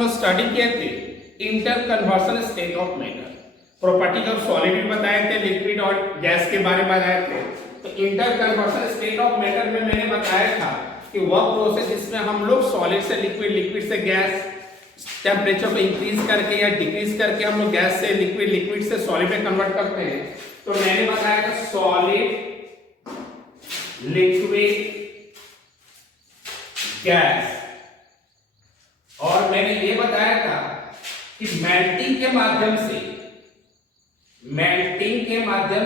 हम लोग स्टडी किए थे inter conversion state of matter, properties of solid भी बताए थे, लिक्विड और गैस के बारे में बताए थे। तो inter conversion state of matter में मैंने बताया था कि वह प्रोसेस जिसमें हम लोग सॉलिड से लिक्विड, लिक्विड से गैस, टेम्परेचर को इंक्रीज करके या डिक्रीज करके हम लोग गैस से लिक्विड, लिक्विड से सॉलिड में कन्वर्ट करते हैं। तो मैंने बताया था सॉलिड, लिक्विड, गैस, और मैंने ये बताया था कि मेल्टिंग के माध्यम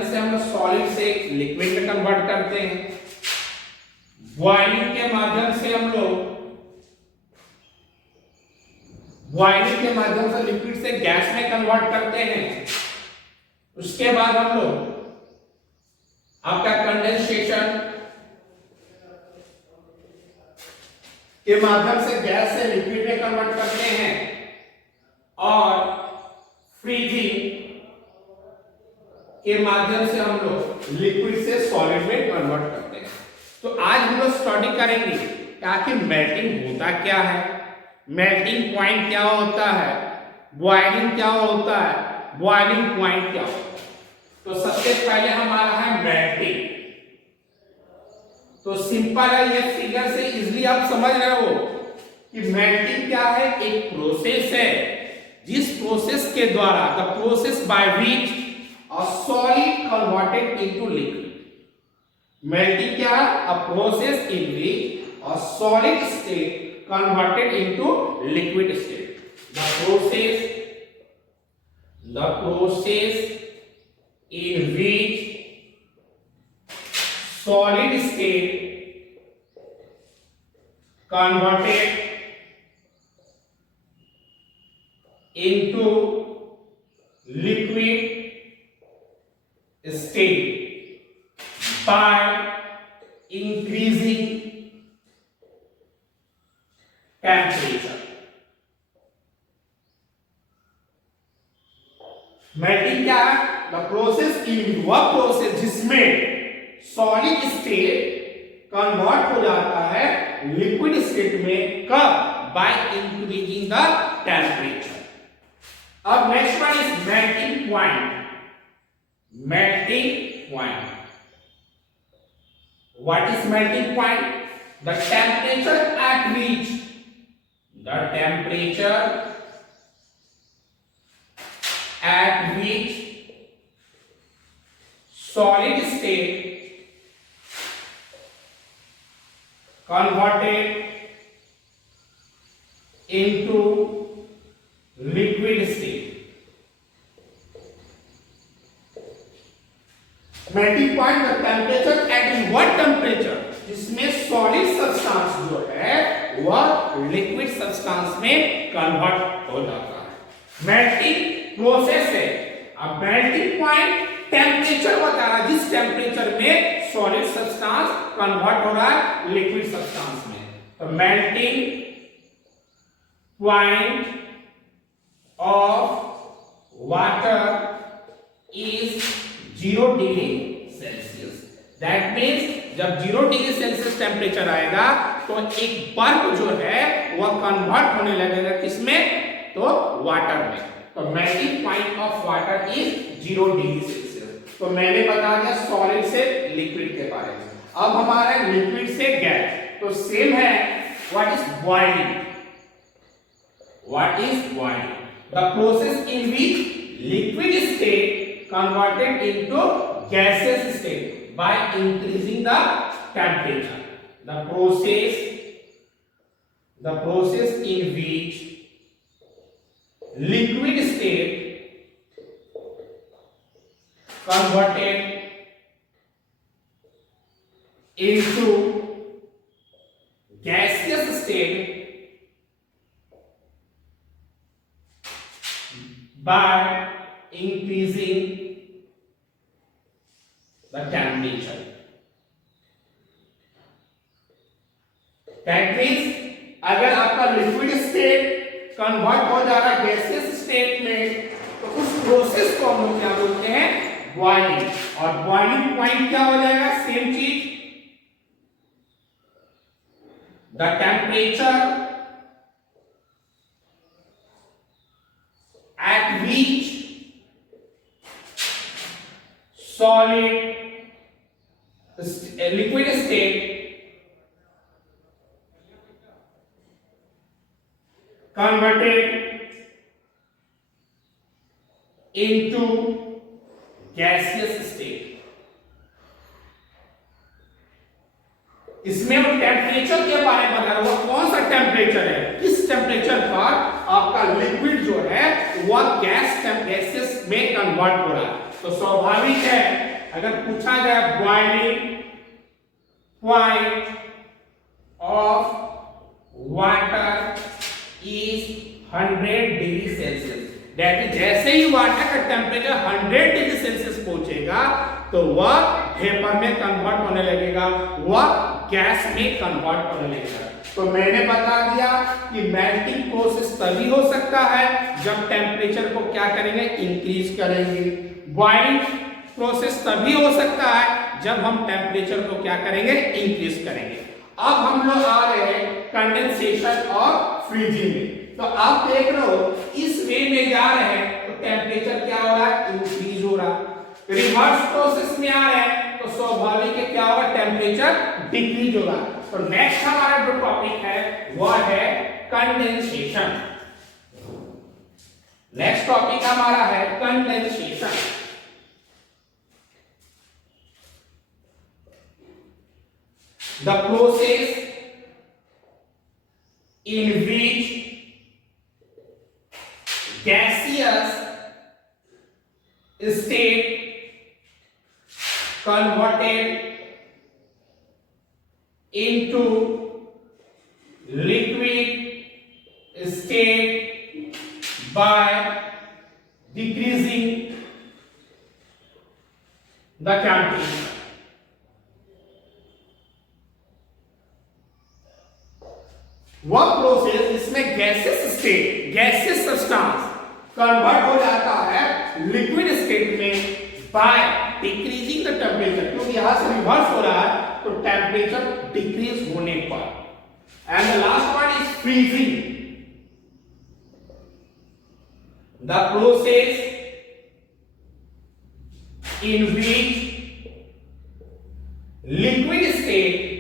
से हम सॉलिड से लिक्विड में कन्वर्ट करते हैं। बॉइलिंग के माध्यम से हम लोग लिक्विड से गैस में कन्वर्ट करते हैं। उसके बाद हम लोग आपका कंडेंसेशन के माध्यम से गैस से लिक्विड में कन्वर्ट करते हैं और फ्रीजिंग के माध्यम से हम लोग लिक्विड से सॉलिड में कन्वर्ट करते हैं। तो आज हम लोग स्टडी करेंगे कि आखिर मेल्टिंग होता क्या है, मेल्टिंग पॉइंट क्या होता है, बॉइलिंग क्या होता है, बॉइलिंग पॉइंट क्या होता है। तो सबसे पहले हमारा है मेल्टिंग। तो सिंपल है, ये फिगर से इजीली आप समझ रहे हो कि मेल्टिंग क्या है। एक प्रोसेस है जिस प्रोसेस के द्वारा, the process by which a solid converted into liquid. Melting क्या है? A process in which a solid state converted into liquid state. The process in which solid state converted into liquid state by increasing temperature. Melting क्या है? The process in वह process जिसमें solid state convert हो जाता है liquid state में। कब? By increasing the temperature. अब next one is melting point. Melting point, what is melting point? The temperature at which solid state converted into liquid state। Melting point the temperature at what temperature? जिसमें solid substance जो है वह liquid substance में convert हो जाता है। Melting process है। अब मेल्टिंग पॉइंट टेम्परेचर बता रहा है जिस टेम्परेचर में सॉलिड सब्सटेंस कन्वर्ट हो रहा है लिक्विड सब्सटेंस में। तो melting point of water is 0 degree Celsius. That means जब 0 डिग्री सेल्सियस टेम्परेचर आएगा तो एक बर्फ जो है वह कन्वर्ट होने लगेगा किसमें? तो वाटर में। तो melting point of water is 0 degree Celsius. तो मैंने बता दिया सॉलिड से लिक्विड के बारे में। अब हमारा लिक्विड से गैस, तो सेम है। What is boiling? What is boiling? The process in which liquid state converted into gaseous state by increasing the temperature। the process in which liquid state converted into gaseous state by increasing the temperature। That means अगर आपका liquid state convert हो जा रहा है gaseous state में तो उस process को हम लोग क्या बोलते हैं? बॉइलिंग। और बॉइलिंग पॉइंट क्या हो जाएगा? सेम चीज, the temperature reach solid liquid state converted into gaseous state। इसमें वो टेम्परेचर के बारे में बता रहा है, कौन सा टेम्परेचर है, किस टेम्परेचर पर आपका लिक्विड जो है वह गैसेस में कन्वर्ट हो रहा है। तो स्वाभाविक है अगर पूछा जाए boiling point of water is 100 degree Celsius, that is जैसे ही वाटर का टेम्परेचर 100 डिग्री सेल्सियस पहुंचेगा तो वह वेपर में कन्वर्ट होने लगेगा, वह गैस में कन्वर्ट होने लगेगा। तो मैंने बता दिया कि मेल्टिंग प्रोसेस तभी हो सकता है जब टेम्परेचर को क्या करेंगे, इंक्रीज करेंगे। बॉइलिंग प्रोसेस तभी हो सकता है जब हम टेम्परेचर को क्या करेंगे, इंक्रीज करेंगे। अब हम लोग आ रहे हैं कंडेंसेशन और फ्रीजिंग में। तो आप देख रहे हो इस वे में जा रहे हैं तो टेम्परेचर क्या हो रहा है, इंक्रीज हो रहा है। रिवर्स प्रोसेस में आ रहे हैं तो स्वाभाविक है क्या होगा, टेम्परेचर डिक्रीज होगा। तो नेक्स्ट हमारा जो टॉपिक है वह है कंडेंसेशन। नेक्स्ट टॉपिक हमारा है condensation. The process in which gaseous state converted into liquid state by decreasing the temperature। वह प्रोसेस इसमें gases state, gases substance convert हो जाता है लिक्विड स्टेट में बाय डिक्रीजिंग द टेम्परेचर, क्योंकि यहां से रिवर्स हो रहा है तो टेम्परेचर डिक्रीज होने पर। And the last one is freezing. The process in which liquid state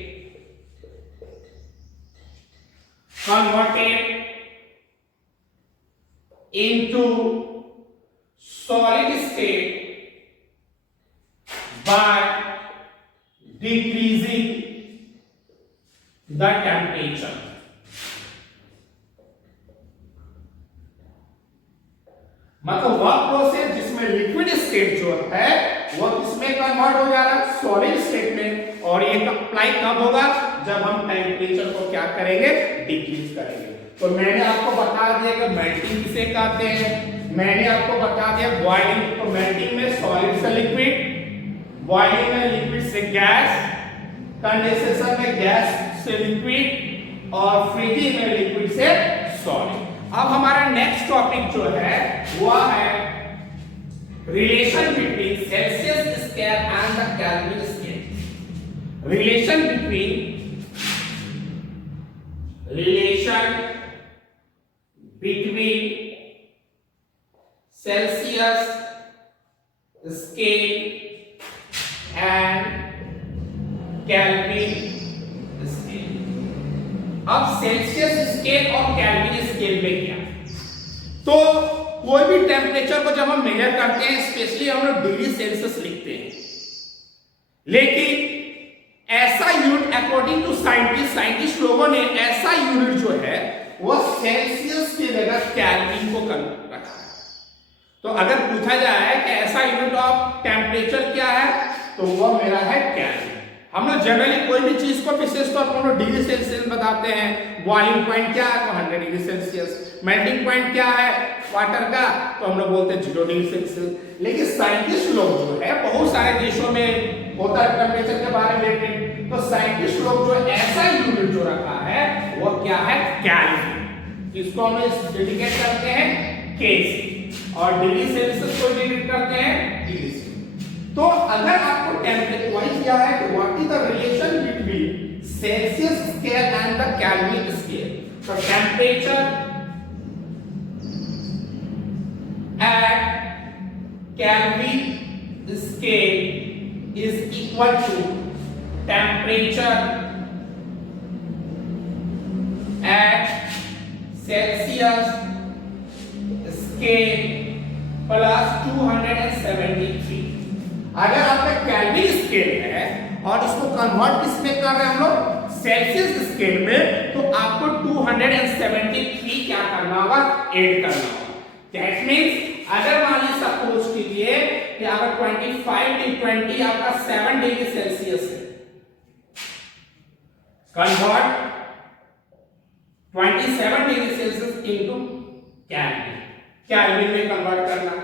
converted into solid state by decreasing the temperature। मतलब वह प्रोसेस जिसमें लिक्विड स्टेट जो है वह किसमें कन्वर्ट हो जा रहा है, सॉलिड स्टेट में। और ये अप्लाई कब होगा, जब हम टेम्परेचर को क्या करेंगे, डिक्रीज करेंगे। तो मैंने आपको बता दिया कि मेल्टिंग किसे कहते हैं, मैंने आपको बता दिया बॉइलिंग। तो मेल्टिंग में सॉलिड से लिक्विड, बॉइलिंग में लिक्विड से गैस, कंडेंसेशन में गैस से लिक्विड और फ्रीजिंग में लिक्विड से सॉलिड। अब हमारा नेक्स्ट टॉपिक जो है वह है relation between Celsius scale and the Kelvin scale. Relation between Celsius scale and Kelvin scale। अब सेल्सियस स्केल और केल्विन स्केल में क्या, तो कोई भी टेम्परेचर को जब हम मेजर करते हैं, स्पेशली हम लोग डिग्री सेल्सियस लिखते हैं, लेकिन ऐसा यूनिट अकॉर्डिंग टू साइंटिस्ट लोगों ने ऐसा यूनिट जो है वो सेल्सियस की जगह केल्विन को रखा है। तो अगर पूछा जाए कि ऐसा यूनिट ऑफ टेम्परेचर क्या है, तो वो मेरा है केल्विन। हम लोग जनरली कोई भी चीज को विशेष तौर पर हम लोग डिग्री सेल्सियस बताते हैं। बॉइलिंग पॉइंट क्या है, तो 100 डिग्री सेल्सियस। मेल्टिंग पॉइंट क्या है वाटर का, तो हम लोग बोलते हैं 0 डिग्री सेल्सियस। लेकिन साइंटिस्ट लोग जो है, बहुत सारे देशों में होता है टेम्परेचर के बारे में रिलेटेड, तो साइंटिस्ट लोग जो ऐसा यूनिट जो रखा है वो क्या है, केल्विन। इसको हम डेडिकेट करते हैं के से, और डिग्री सेल्सियस को डेडिकेट करते हैं डिग्री से। तो अगर आपको टेम्परेचर वाइज क्या है कि what is the relation between Celsius scale and the Kelvin scale, तो temperature and Kelvin scale is equal to temperature at Celsius scale plus 273। अगर आपका केल्विन स्केल है और इसको कन्वर्ट किसमें कर रहे हैं हम लोग, सेल्सियस स्केल में, तो आपको 273 क्या करना होगा, ऐड करना होगा। दैट मींस अगर मान लीजिए सपोज कीजिए कि अगर 25 to 20 आपका 7 डिग्री सेल्सियस है, convert 27 degree Celsius into kelvin, kelvin में कन्वर्ट करना।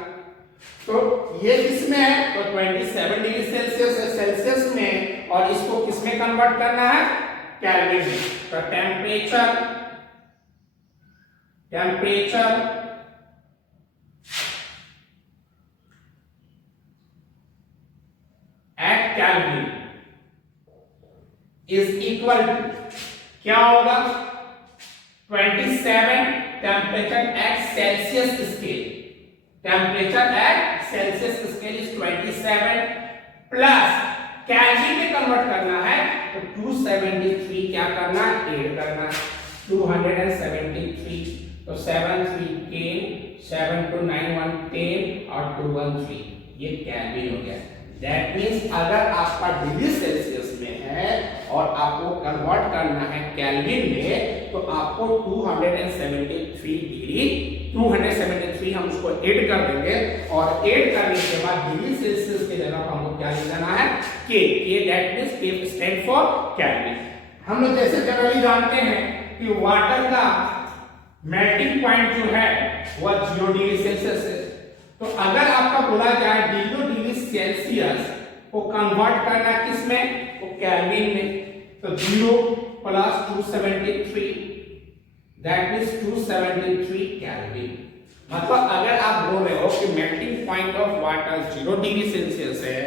तो ये किसमें है, तो 27 डिग्री सेल्सियस है सेल्सियस में, और इसको किसमें कन्वर्ट करना है, केल्विन में। तो temperature at kelvin is equal to क्या होगा, 27 temperature at Celsius scale, temperature at Celsius scale is 27 plus kelvin में कन्वर्ट करना है तो 273 क्या करना है, ऐड करना है 273। तो 7 3 10, 7 2 9 1 10 और 2 1 3, ये केल्विन हो गया। दैट मींस अगर आपका डिग्री सेल्सियस में है और आपको कन्वर्ट करना है केल्विन में, तो आपको 273 डिग्री 273 हम उसको ऐड कर देंगे, और ऐड करने के बाद डिग्री सेल्सियस की जगह पर हमको क्या लिखना है, के दैट मींस के स्टैंड फॉर केल्विन। हम लोग जैसे जनरली जानते हैं कि वाटर का मेल्टिंग पॉइंट जो है वह 0 डिग्री सेल्सियस है। तो अगर आपका बोला जाए 0 डिग्री सेल्सियस को कन्वर्ट करना किसमें, तो केल्विन में, तो 0 प्लस 273 दैट मींस 273 केल्विन। मतलब अगर आप बोल रहे हो कि melting point of water 0 degree Celsius है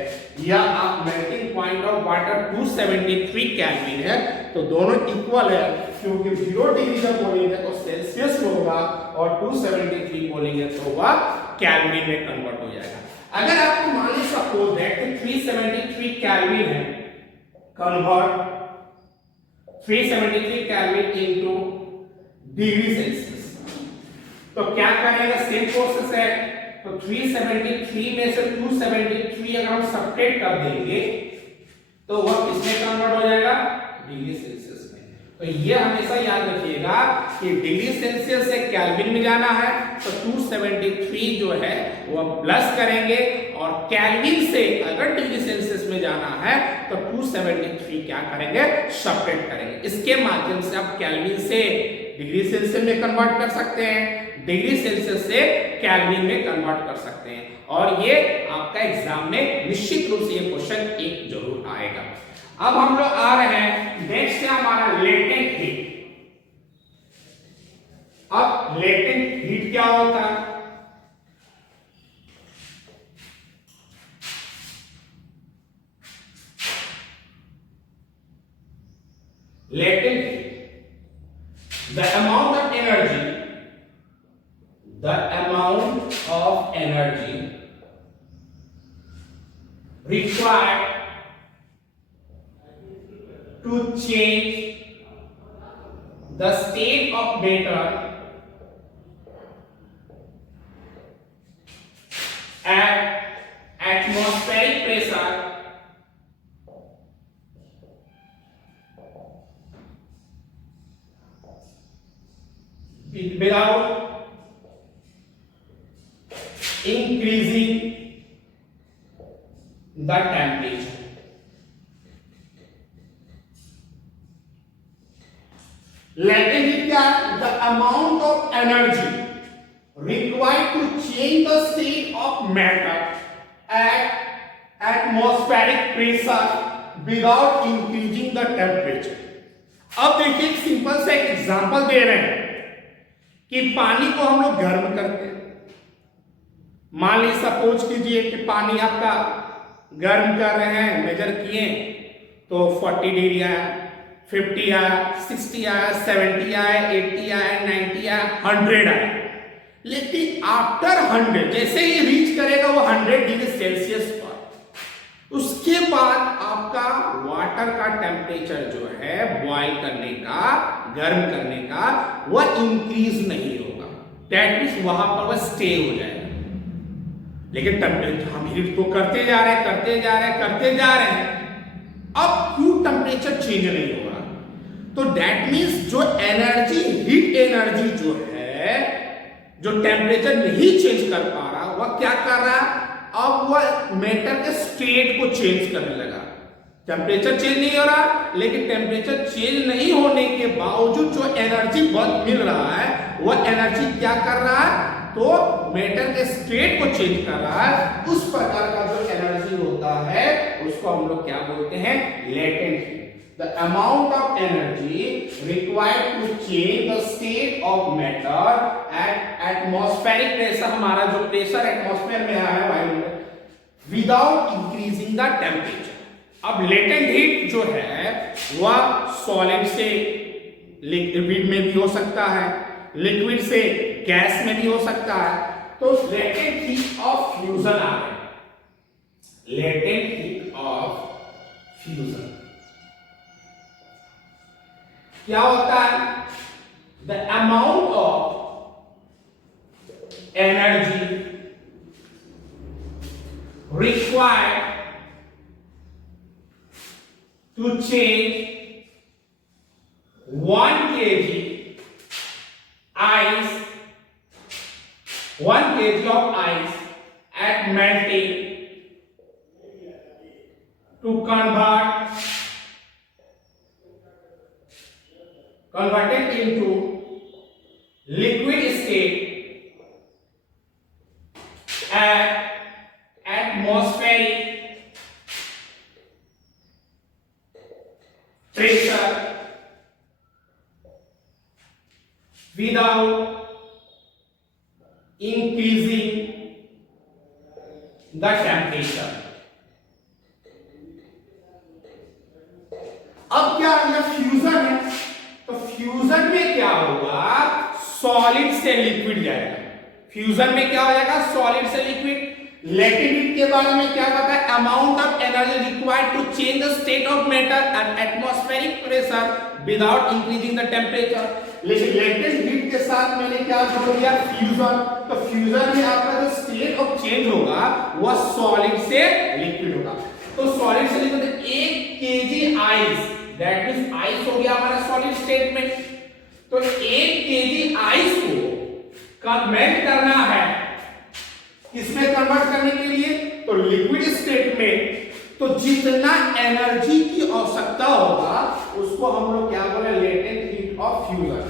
या आप melting point of water 273 kelvin है, तो दोनों इक्वल है, क्योंकि 0 डिग्री जब बोलेंगे तो सेल्सियस में होगा और 273 बोलेंगे तो वह केल्विन में कन्वर्ट हो जाएगा। अगर आपको मान लीजिए सपोज दैट 373 केल्विन है, convert 373 kelvin into degree Celsius, तो क्या करेगा, सेम प्रोसेस है। तो 373 में से 273 अगर हम सब्ट्रैक्ट कर देंगे तो वह किसमें कन्वर्ट हो जाएगा, डिग्री सेल्सियस में। तो ये हमेशा याद रखिएगा कि डिग्री सेल्सियस से केल्विन में जाना है तो 273 जो है वह प्लस करेंगे, और केल्विन से अगर डिग्री सेल्सियस में जाना है तो 273 क्या करेंगे, सब्ट्रैक्ट करेंगे। इसके माध्यम से आप केल्विन से डिग्री सेल्सियस में कन्वर्ट कर सकते हैं, डिग्री सेल्सियस से केल्विन में कन्वर्ट कर सकते हैं, और ये आपका एग्जाम में निश्चित रूप से ये क्वेश्चन एक जरूर आएगा। अब हम लोग आ रहे हैं नेक्स्ट है हमारा लेटेंट हीट। अब लेटेंट हीट क्या होता है, latent heat, the amount of energy required to change the state of matter at atmospheric pressure without increasing the temperature. Latent heat क्या, the amount of energy required to change the state of matter at atmospheric pressure without increasing the temperature. अब देखिए एक simple सा example दे रहे हैं कि पानी को हम लोग गर्म करते हैं। मान लीजिए सपोज कीजिए कि पानी आपका गर्म कर रहे हैं, मेजर किए तो 40 डिग्री आया, 50 आया, 60 आया, 70 आया, 80 आया, 90 आया, 100 आया। लेकिन आफ्टर 100 जैसे ही रीच करेगा वो 100 डिग्री सेल्सियस पर, उसके बाद आपका वाटर का टेम्परेचर जो है बॉयल करने का, गर्म करने का, वह इंक्रीज नहीं होगा। दैट मींस वहां पर वह स्टे हो जाएगा। लेकिन टेम्परेचर हम हीट तो करते जा रहे हैं, अब क्यों टेम्परेचर चेंज नहीं हो रहा? तो दैट मींस जो एनर्जी, हीट एनर्जी जो है, जो टेम्परेचर नहीं चेंज कर पा रहा, वह क्या कर रहा है? अब वह मेटल के स्टेट को चेंज करने लगा। टेम्परेचर चेंज नहीं हो रहा, लेकिन टेम्परेचर चेंज नहीं होने के बावजूद जो एनर्जी मिल रहा है, वह एनर्जी क्या कर रहा है? तो मेटल के स्टेट को चेंज कर रहा है। उस प्रकार का जो एनर्जी होता है उसको हम लोग क्या बोलते हैं? Latent heat. The amount of energy required to change the state of matter at atmospheric pressure, हमारा जो प्रेशर एटमॉस्फेयर में है वायु में, विदाउट इंक्रीजिंग द टेम्परेचर। अब लेटेंट हीट जो है वह सॉलिड से लिक्विड में भी हो सकता है, लिक्विड से गैस में भी हो सकता है। तो लेटेंट हीट ऑफ फ्यूजन आ गए, लेटेंट हीट ऑफ फ्यूजन क्या होता है? The amount of energy required to change 1 kg ice, 1 kg of ice at melting to converted into liquid state at atmospheric pressure without increasing the temperature। अब क्या है? Fusion है, तो fusion में क्या होगा? सॉलिड से लिक्विड जाएगा। फ्यूजन में क्या हो जाएगा? सॉलिड से लिक्विड। लेटेंट हीट के बारे में क्या कहता है? Amount of energy required to change the state of matter at atmospheric pressure without increasing the temperature. लेकिन लेटेंट हीट के साथ मैंने क्या जोड़ दिया? फ्यूजन। तो फ्यूजन में आपका जो स्टेट ऑफ चेंज होगा वह सॉलिड से लिक्विड होगा। तो सॉलिड से liquid 1 kg ice, that means ice हो गया हमारा सॉलिड स्टेट में। तो 1 kg आइस को मेल्ट करना है, किसमें कन्वर्ट करने के लिए? तो लिक्विड स्टेट में। तो जितना एनर्जी की आवश्यकता होगा उसको हम लोग क्या बोले? Latent heat of fusion.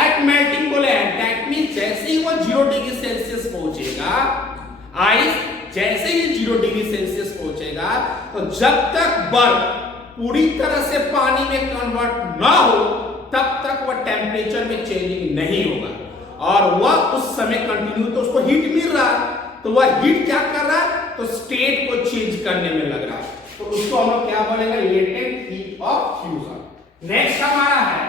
At melting बोले, दैट मींस जैसे ही वो 0 डिग्री सेल्सियस पहुंचेगा, आइस जैसे ही 0 डिग्री सेल्सियस पहुंचेगा, तो जब तक बर्फ पूरी तरह से पानी में कन्वर्ट ना हो तब तक वह टेम्परेचर में चेंजिंग नहीं होगा। और वह उस समय कंटिन्यू, तो उसको हीट मिल रहा है, तो वह हीट क्या कर रहा है? तो स्टेट को चेंज करने में लग रहा है। तो उसको हम लोग क्या बोलेंगे? Latent heat of fusion. Next हमारा है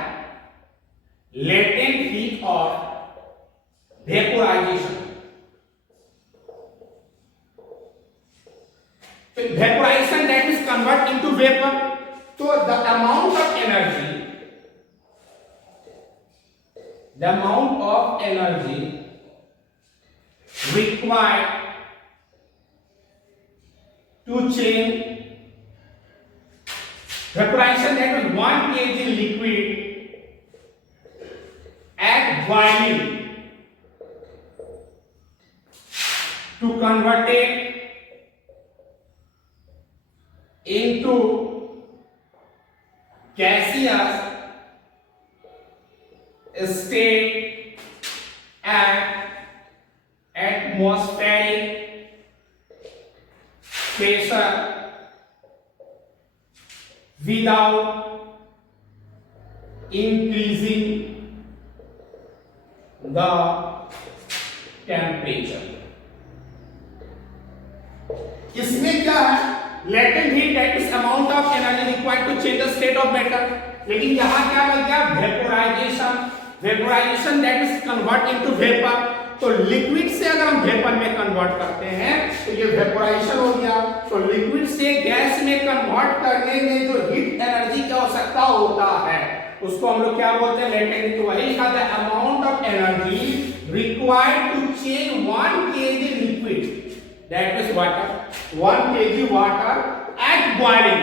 latent heat of vaporisation. Vaporization, that is convert into vapor. So the amount of energy required to change vaporization, that is 1 kg liquid at boiling to convert it into gaseous state at atmospheric pressure without increasing the temperature। इसमें क्या है? Latent heat, that is amount of energy required to change the state of matter. लेकिन यहां क्या बन गया? Vaporisation. Vaporisation that is convert into vapour. तो liquid से अगर हम वेपर में कन्वर्ट करते हैं तो ये वेपोराइजेशन हो गया। तो लिक्विड से गैस में कन्वर्ट करने में जो हीट एनर्जी की आवश्यकता होता है उसको हम लोग क्या बोलते हैं, लेटेंट। तो वही लिखा था amount of energy required to change 1 kg liquid, that means water, 1 kg water at boiling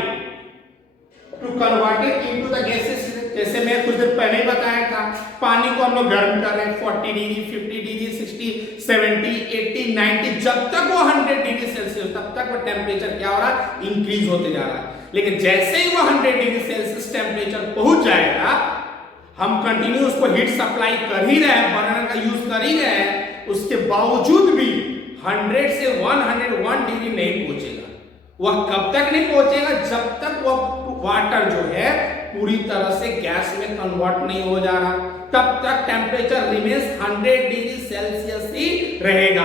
to convert it into the gases. जैसे मैं कुछ देर पहले ही बताया था, पानी को हम लोग गर्म कर रहे हैं 40 डिग्री, 50 डिग्री, 60, 70, 80, 90, जब तक वो 100 डिग्री सेल्सियस, तब तक वो टेम्परेचर क्या हो रहा है, इंक्रीज होते जा रहा है। लेकिन जैसे ही वो 100 डिग्री सेल्सियस टेम्परेचर पहुंच जाएगा, हम कंटिन्यू उसको हीट सप्लाई कर ही रहे हैं, बर्नर का यूज कर ही रहे हैं, उसके बावजूद भी 100 से 101 डिग्री नहीं पहुंचेगा। वह कब तक नहीं पहुंचेगा, जब तक वह वाटर जो है पूरी तरह से गैस में कन्वर्ट नहीं हो जा रहा, तब तक टेम्परेचर रिमेन्स 100 डिग्री सेल्सियस ही रहेगा।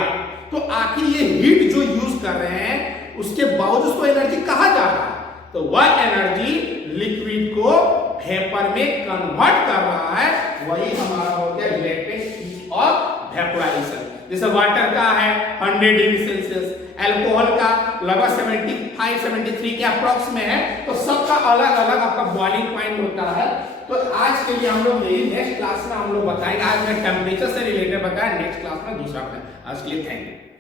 तो आखिर ये हीट जो यूज कर रहे हैं उसके बावजूद उसको एनर्जी कहा जा रहा है, तो वह एनर्जी लिक्विड को वेपर में कन्वर्ट कर रहा है, वही हमारा हो गया लेटेंट हीट ऑफ वेपोराइजेशन। जैसे वाटर का है 100 डिग्री सेल्सियस, अल्कोहल का लगभग 75-73 के अप्रॉक्स में है, तो सबका अलग अलग आपका बॉइलिंग पॉइंट होता है। तो आज के लिए हम लोग यही, नेक्स्ट क्लास में हम लोग बताएंगे। आज मैं टेम्परेचर से रिलेटेड बताया, नेक्स्ट क्लास में दूसरा बताया। आज के लिए थैंक यू।